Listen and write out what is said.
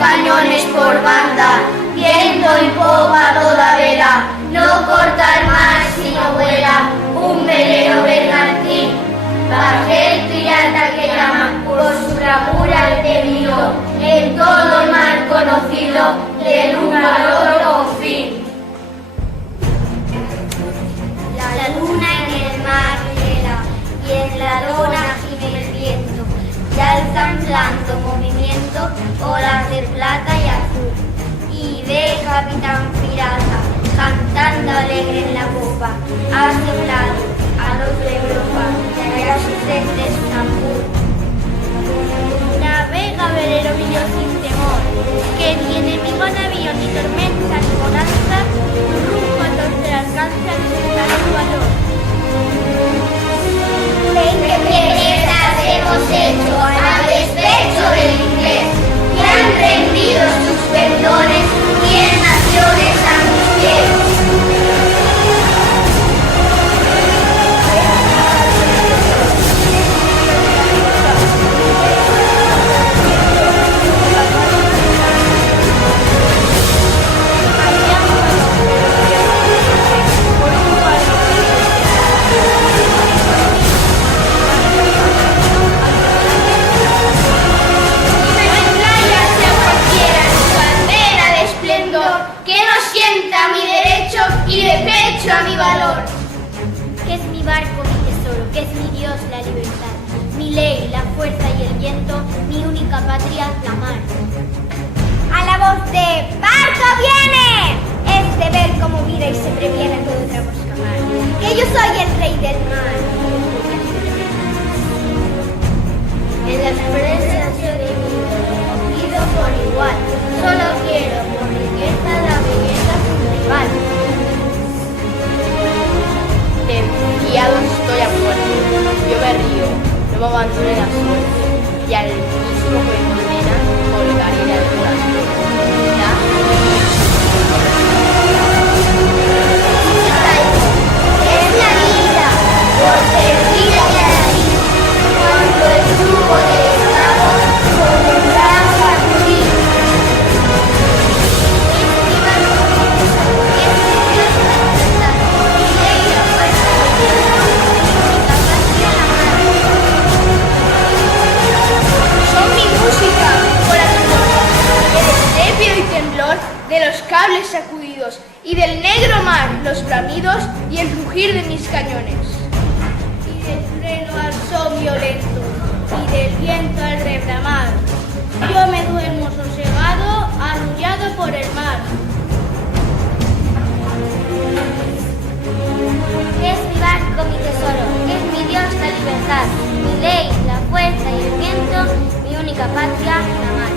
cañones por banda, viento y popa a toda vela, no corta el mar si no vuela un velero bergantín. Bajel pirata que llama por su bravura al temido, en todo el mar conocido, de un valor con fin. La luna en el mar vela, y en la lona gime el viento, y alzan blando movimiento olas de plata y azul. Y ve el capitán pirata, cantando alegre en la popa, hacia un lado, a los de Europa, y a sus de Estambul. Navega velero mío sin temor, que ni enemigo navío, ni tormenta, ni bonanza, rumbo a donde alcanza su valor. ¿Qué piedras hemos hecho al despecho del inglés? Y han rendido sus pendones 100 naciones a mis pies. A mi valor, que es mi barco, mi tesoro, que es mi Dios, la libertad, mi ley, la fuerza y el viento, mi única patria, la mar. A la voz de ¡barco viene! Es de ver cómo mira y se previene contra vuestra mar, que yo soy el rey del mar. En las presas yo divido por igual, solo quiero por riqueza la belleza sin rival. Guiado estoy a muerte, yo me río, no me abandone la suerte, y al mismo que me condena, colgaré el corazón. Es la vida, por servir a la vida, cuando el yugo del esclavo con el brazo sacudir. De los cables sacudidos y del negro mar los bramidos y el rugir de mis cañones. Y del freno al son violento y del viento al rebramar, yo me duermo sosegado, arrullado por el mar. Que es mi barco, mi tesoro, que es mi Dios, la libertad, mi ley, la fuerza y el viento, mi única patria, la mar.